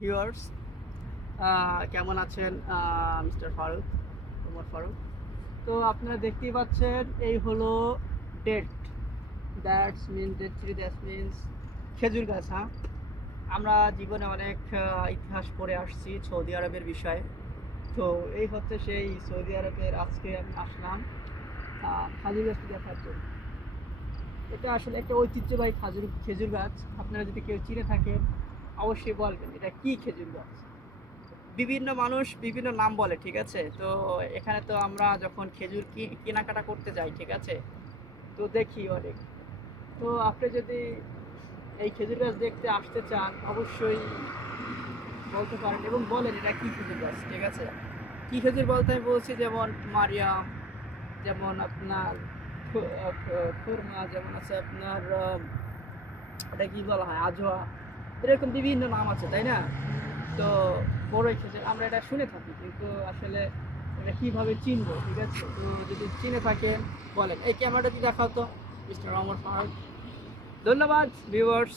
Viewers কেমন আছেন mister Faruk Omar Faruk. তো আপনারা দেখতেই পাচ্ছেন এই হলো ডেট, দ্যাটস মিনস খেজুর গাছ। হ্যাঁ, আমরা জীবনে অনেক ইতিহাস পড়ে আসছি সৌদি আরবের বিষয়ে। তো এই হচ্ছে সেই সৌদি আরবের। আজকে আমি আসলাম খেজুর গাছটি দেখার জন্য। এটা আসলে একটা ঐতিহ্যবাহী খেজুর গাছ। আপনারা যদি কেউ চিনে থাকেন অবশ্যই বলবেন এটা কি খেজুর গাছ। বিভিন্ন মানুষ বিভিন্ন নাম বলে, ঠিক আছে। তো এখানে তো আমরা যখন খেজুর কেনাকাটা করতে যাই, ঠিক আছে, তো দেখি অনেক। তো আপনি যদি এই খেজুর গাছ দেখতে আসতে চান অবশ্যই বলতে পারেন এবং বলেন এটা কি খেজুর গাছ, ঠিক আছে। কি খেজুর বলতে আমি বলছি যেমন মারিয়াম, যেমন আপনার খুরমা, যেমন আছে আপনার এটা কি বলা হয় আজোয়া, এরকম বিভিন্ন নাম আছে, তাই না। তো বড়ই খেজুর আমরা এটা শুনে থাকি, কিন্তু আসলে এটা কীভাবে চিনবো, ঠিক আছে। তো যদি চিনে থাকেন বলেন। এই ক্যামেরাটা দিয়ে দেখাও তো মিস্টার ওমর ফারুক। ধন্যবাদ ভিউয়ার্স।